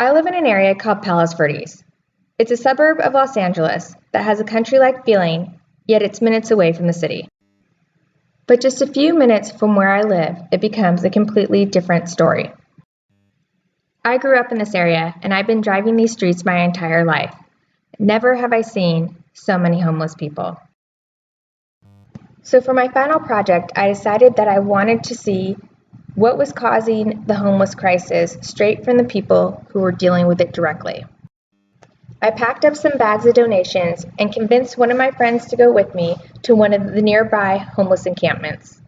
I live in an area called Palos Verdes. It's a suburb of Los Angeles that has a country-like feeling, yet it's minutes away from the city. But just a few minutes from where I live, it becomes a completely different story. I grew up in this area, and I've been driving these streets my entire life. Never have I seen so many homeless people. So for my final project, I decided that I wanted to see what was causing the homeless crisis straight from the people who were dealing with it directly. I packed up some bags of donations and convinced one of my friends to go with me to one of the nearby homeless encampments.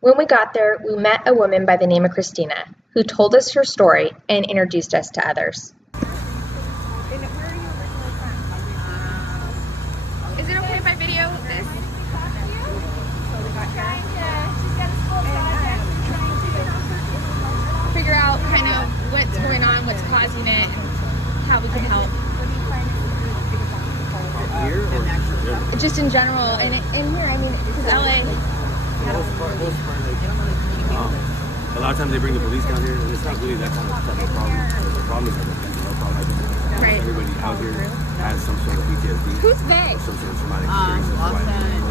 When we got there, we met a woman by the name of Christina, who told us her story and introduced us to others. Is it okay if I video this? Figure out kind of what's going on, what's causing it, how we can help. Here or just in general, and in here, I mean, because LA. A lot of times they bring the police down here, and it's not really that kind of problem. The problem is like a mental health problem. Right. Everybody out here has some sort of PTSD. Who's they? Or some sort of traumatic experience. That's why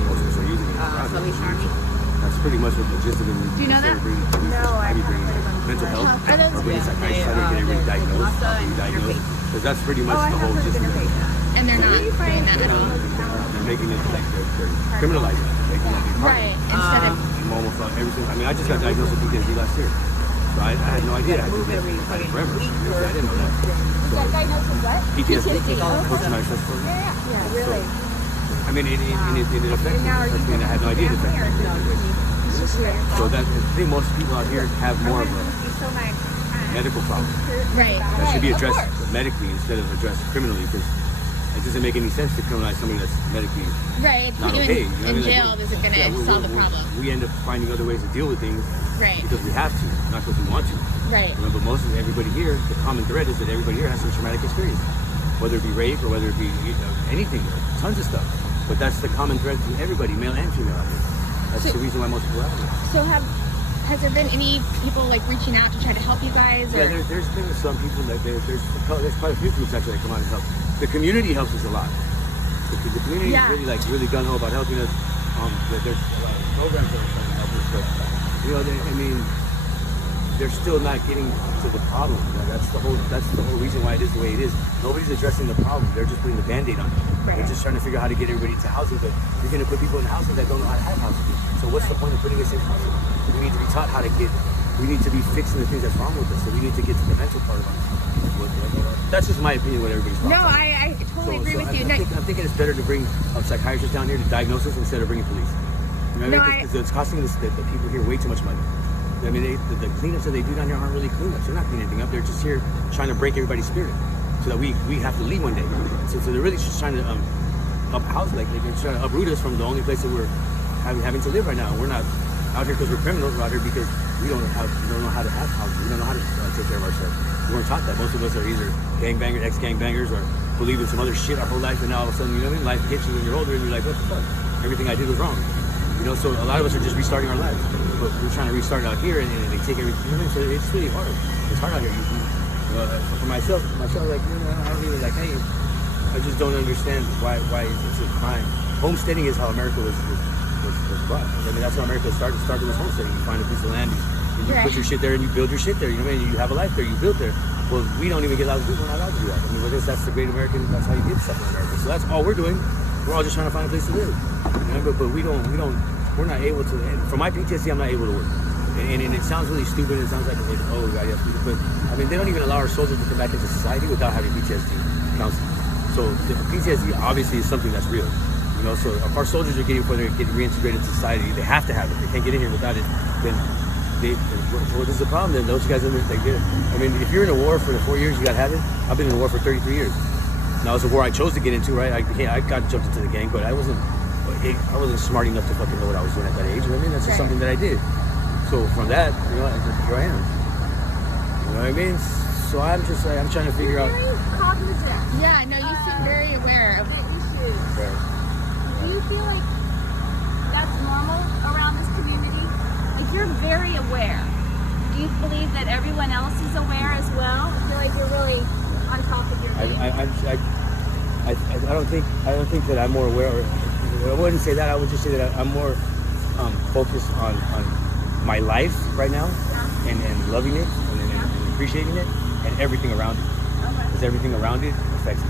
most of us are using it. That's pretty much what the gist of it is. Do you know that? No, I be bringing mental health or bringing psychiatrists, trying to get everybody diagnosed. Because that's pretty much the whole gist of it. And they're not doing that at all. They're making it like they're criminalizing it, making it like a crime. Right. Instead of almost everything. I mean, I just got diagnosed with PTSD last year, so I had no idea. I had it forever. I didn't know that. you got diagnosed with what? PTSD, post-traumatic stress disorder. Yeah, really. I mean, it affected me. I had no idea it affected me. So that I think most people out here have more of a medical problem. Right. That should be addressed medically instead of addressed criminally, because it doesn't make any sense to criminalize somebody that's medically right. not okay. You know in jail isn't going to solve the problem. We end up finding other ways to deal with things right. because we have to, not because we want to. Right. You know, but most of everybody here, the common thread is that everybody here has some traumatic experience, whether it be rape or whether it be anything, tons of stuff. But that's the common thread to everybody, male and female out here. That's the reason why most people are out here. So has there been any people like reaching out to try to help you guys? Or? Yeah, there's been some people that there's quite a few groups actually that come out and help. The community helps us a lot. The community is really gung ho about helping us. There's a lot of programs that are trying to help us, but you know, they're still not getting to the problem. That's the whole reason why it is the way it is. Nobody's addressing the problem. They're just putting the Band-Aid on it. Right. They're just trying to figure out how to get everybody to housing, but you're going to put people in housing that don't know how to have housing. So what's the point of putting us in housing? We need to be taught how to get. We need to be fixing the things that's wrong with us. So we need to get to the mental part of it. That's just my opinion. What everybody's talking about. No, I totally agree with you. I'm thinking it's better to bring psychiatrists down here to diagnose us instead of bringing police. You know what I mean? Because it's costing the people here way too much money. I mean, the cleanups that they do down here aren't really cleanups. They're not cleaning anything up. They're just here trying to break everybody's spirit so that we have to leave one day. So they're really just trying to uphouse, like they're trying to uproot us from the only place that we're having to live right now. We're not out here because we're criminals. We're out here because we don't know how to have housing. We don't know how to take care of ourselves. We weren't taught that. Most of us are either gangbangers, ex-gangbangers, or believe in some other shit our whole life, and now all of a sudden, you know what I mean? Life hits you when you're older, and you're like, what the fuck? Everything I did was wrong. You know, so a lot of us are just restarting our lives. But we're trying to restart out here, and they take everything. You know what I mean? So it's really hard. It's hard out here. For myself, like, you know, I don't really like, hey, I just don't understand why it's a crime. Homesteading is how America was brought. I mean, that's how America started. Started with homesteading. You find a piece of land, you put your shit there, and you build your shit there. You know what I mean? You have a life there. You build there. Well, we don't even get allowed to do. We're not allowed to do that. I mean, that's the great American. That's how you get stuff in America. So that's all we're doing. We're all just trying to find a place to live. You know, but we're not able to. For my PTSD, I'm not able to work. And it sounds really stupid. It sounds like oh god, yeah, but I mean, they don't even allow our soldiers to come back into society without having PTSD counseling. So the PTSD obviously is something that's real. You know, so if our soldiers are getting reintegrated into society, they have to have it. They can't get in here without it. Then what is the problem? Then don't you guys understand? I mean, if you're in a war for the 4 years, you got to have it. I've been in a war for 33 years. Now it's a war I chose to get into, right? I got jumped into the gang, but I wasn't smart enough to fucking know what I was doing at that age. You know what I mean? That's just something that I did. So from that, you know, here I am. You know what I mean? So I'm just like, I'm trying to figure out. Very cognizant. Yeah, no, you seem very aware of issues. Right. Do you feel like that's normal around this community? Like, you're very aware. Do you believe that everyone else is aware as well? I feel like you're I don't think that I'm more aware. Or, I wouldn't say that. I would just say that I'm more focused on my life right now, and loving it, and appreciating it, and everything around it. Because everything around it affects me.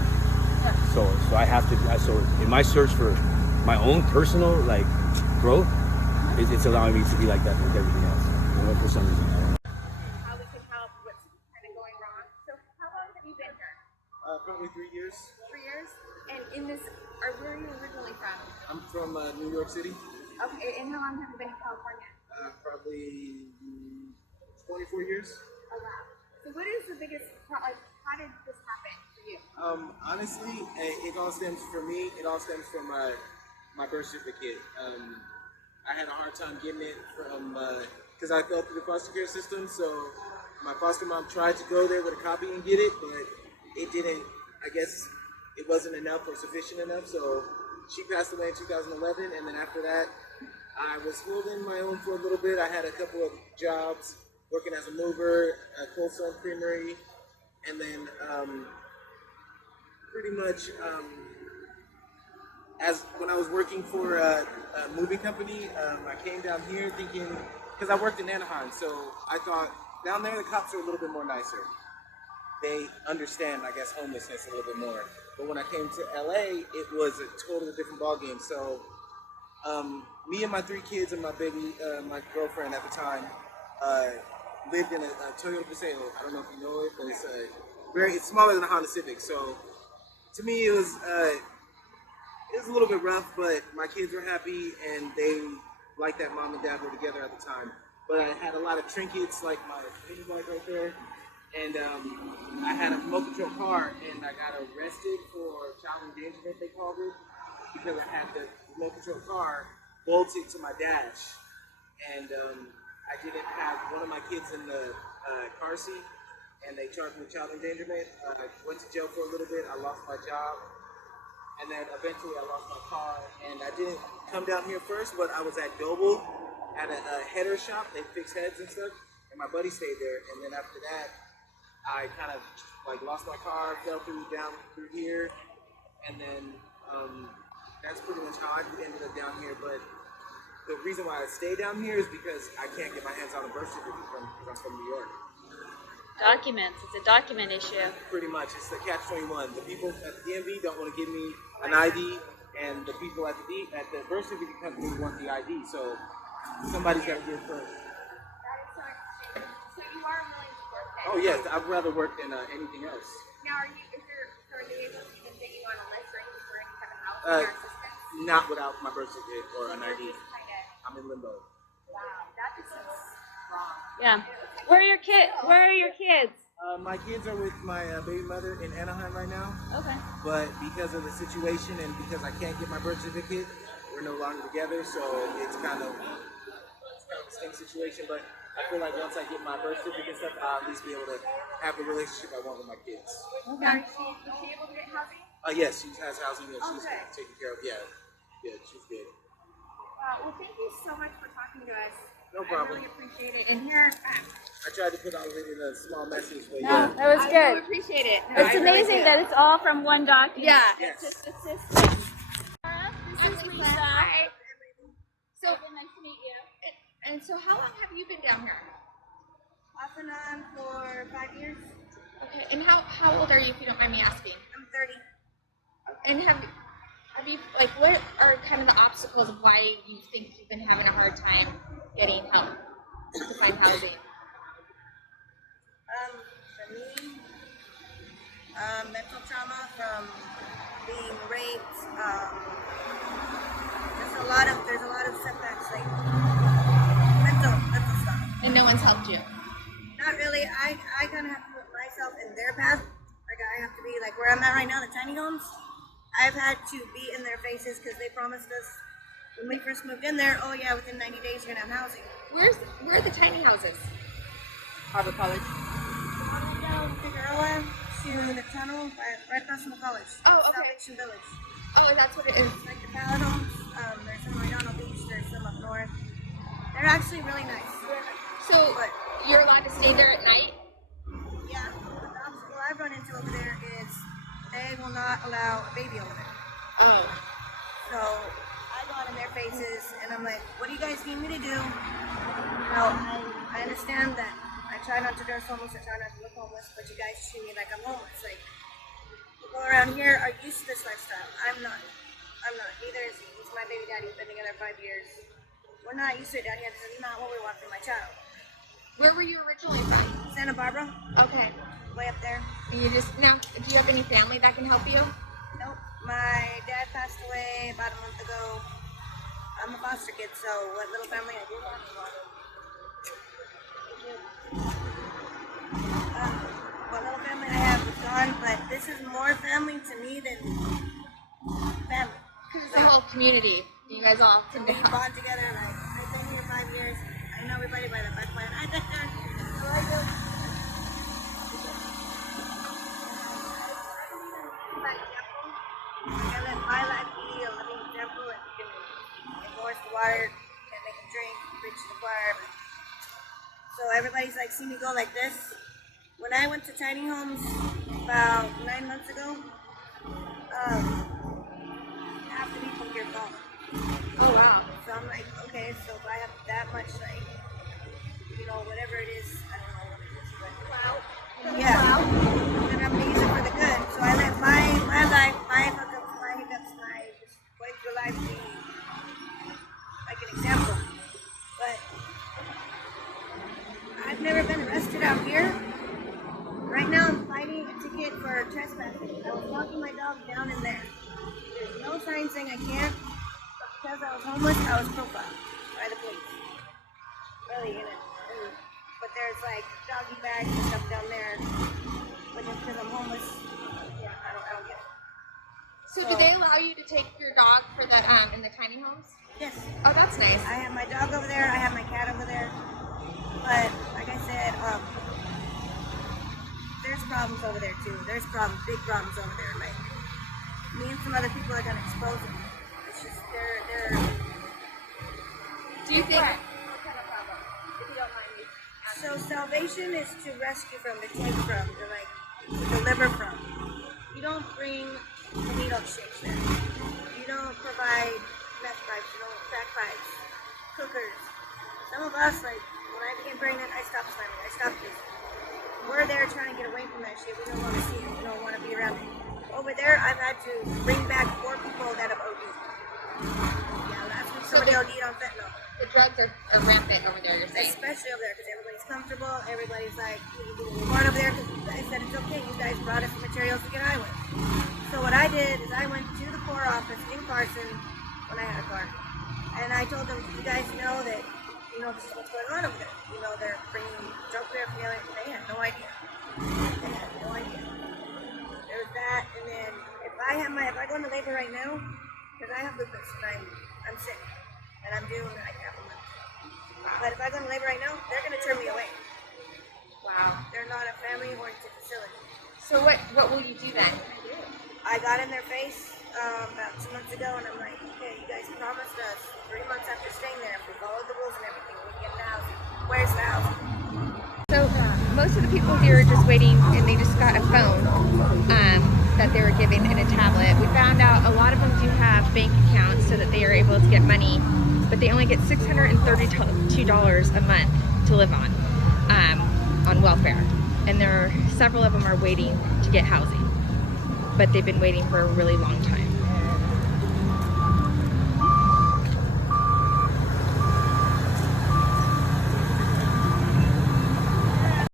So I have to. So in my search for my own personal like growth, it's allowing me to be like that with everything else. You know, for some reason. I don't know. How we can help, what's kind of going wrong. So how long have you been here? Probably 3 years. 3 years? And in this, where are you originally from? I'm from New York City. Okay, and how long have you been in California? Probably 24 years. Oh wow. So what is the biggest, like, how did this happen for you? Honestly, it all stems for me. It all stems from my birth certificate. I had a hard time getting it from because I fell through the foster care system. So my foster mom tried to go there with a copy and get it, but it didn't. I guess it wasn't enough or sufficient enough. So she passed away in 2011, and then after that, I was holding my own for a little bit. I had a couple of jobs working as a mover, a cold stone creamery, and then pretty much as when I was working for a moving company, I came down here thinking, because I worked in Anaheim, so I thought down there the cops are a little bit more nicer. They understand, I guess, homelessness a little bit more. But when I came to LA, it was a totally different ballgame. So me and my 3 kids and my baby, my girlfriend at the time, lived in a Toyota Paseo. I don't know if you know it, but it's smaller than a Honda Civic. So to me, it was a little bit rough, but my kids were happy and they liked that mom and dad were together at the time. But I had a lot of trinkets, like my baby bike right there, and I had a remote control car, and I got arrested for child endangerment, they called it, because I had the remote control car bolted to my dash, and I didn't have one of my kids in the car seat, and they charged me with child endangerment. I went to jail for a little bit. I lost my job. And then eventually I lost my car, and I didn't come down here first, but I was at Doble at a header shop. They fix heads and stuff, and my buddy stayed there. And then after that, I kind of like lost my car, fell down through here, and then that's pretty much how I ended up down here. But the reason why I stay down here is because I can't get my hands on a birth certificate because I'm from New York. Documents. It's a document issue. Pretty much, it's the catch-21. The people at the DMV don't want to give me an ID, and the people at the birth certificate company want the ID. So somebody's got to do it first. That is so interesting. So you are willing to work then? Oh yes, I'd rather work than anything else. Now, are you able to even get you on a list or anything for any kind of housing or assistance? Not without my birth certificate or an ID. I'm in limbo. Wow, that just seems wrong. Yeah. Where are your kids? Where are your kids? My kids are with my baby mother in Anaheim right now. Okay. But because of the situation and because I can't get my birth certificate, we're no longer together. So it's kind of a same situation. But I feel like once I get my birth certificate and stuff, I'll at least be able to have the relationship I want with my kids. Okay. Is she able to get housing? Yes, she has housing that she's Okay. taken care of. Yeah, she's good. Well, thank you so much for talking to us. No problem. I really appreciate it. And here, I tried to put all of it in a small message, but No, yeah. that was I good. really appreciate it. No, It's I really amazing do. that it's all from one document. Yeah. Yes. It's just a system. This is Lisa. Hi. So, Nice to meet you. and so how long have you been down here? Off and on for 5 years. Okay. And how old are you, if you don't mind me asking? I'm 30. And have you, like, what are kind of the obstacles of why you think you've been having a hard time getting help to find housing? For me, mental trauma from being raped. There's a lot of setbacks, like mental stuff. And no one's helped you? Not really. I kind of have to put myself in their path. Like I have to be like where I'm at right now, the tiny homes. I've had to be in their faces because they promised us when we first moved in there, oh yeah, within 90 days you're gonna have housing. Where are the tiny houses? Harvard College. Down Figueroa to the tunnel right across from the college. Oh, okay. Salvation Village. Oh, that's what it is. It's like the pallet homes. There's some right on the beach. There's some up north. They're actually really nice. So you're allowed to stay there at night? Yeah. But the obstacle I've run into over there is they will not allow a baby over there. Oh. So I got in their faces and I'm like, what do you guys need me to do? You know, I understand that I try not to dress homeless, I try not to look homeless, but you guys treat me like I'm homeless. Like, people around here are used to this lifestyle. I'm not. Neither is he. He's my baby daddy. We've been together 5 years. We're not used to it down here. This is not what we want for my child. Where were you originally from? Santa Barbara, Okay. way up there. And you just now, do you have any family that can help you? Nope. My dad passed away about a month ago. I'm a foster kid, so what little family I do have is what little family I have is gone, but this is more family to me than family. It's a whole community. You guys all come We down. bond together, like, I've been here 5 years. I know everybody by the back plan. I think they're, how are you? I let my life be a living example, and you can enforce the water, can't make them drink, preach the choir. So everybody's like, see me go like this. When I went to tiny homes about 9 months ago, half the people here gone. Oh wow. So I'm like, okay, so if I have that much, like, you know, whatever it is, I don't know what it is, but yeah, then I'm gonna use it for the good. So I let my life, my hookups, my hiccups, my just going through life be like an example. But I've never been arrested out here. Right now I'm fighting a ticket for trespassing. I was walking my dog down in there. There's no sign saying I can't. Because I was homeless, I was profiled by the police. Really, but there's like doggy bags and stuff down there. But just because I'm homeless, yeah, I don't get it. So do they allow you to take your dog for that in the tiny homes? Yes, Oh, that's nice. I have my dog over there. I have my cat over there. But like I said, there's problems over there too. There's problems, big problems over there. Like me and some other people are gonna expose them. It's just they're. Do you think? So salvation is to rescue from, to take from, to like to deliver from. You don't bring needle shakes there. You don't provide meth pipes. You don't crack pipes, cookers. Some of us, like when I became pregnant, I stopped slamming. I stopped this. We're there trying to get away from that shit. We don't want to see it. We don't want to be around it. Over there, I've had to bring back 4 people that have OD'd. Yeah, last week somebody OD'd on fentanyl. The drugs are rampant over there, you're saying? Especially over there, because everybody's comfortable. Everybody's like, you want over there because you guys said it's okay. You guys brought us the materials to get high with. So what I did is I went to the core office in Carson when I had a car, and I told them, you guys know that, you know, this is what's going on over there. You know, they're bringing drug paraphernalia. They had no idea. They had no idea. There's that, and then if I go into labor right now, because I have lupus and I'm sick, and I'm due in like half a month. But if I go into labor right now, they're gonna turn me away. Wow. They're not a family-oriented facility. So what will you do then? I got in their face about 2 months ago, and I'm like, okay, you guys promised us 3 months after staying there, if we followed the rules and everything, we'd get the housing. Where's the housing? So most of the people here are just waiting, and they just got a phone that they were given and a tablet. We found out a lot of them do have bank accounts so that they are able to get money, but they only get $632 a month to live on welfare. And there are several of them are waiting to get housing, but they've been waiting for a really long time.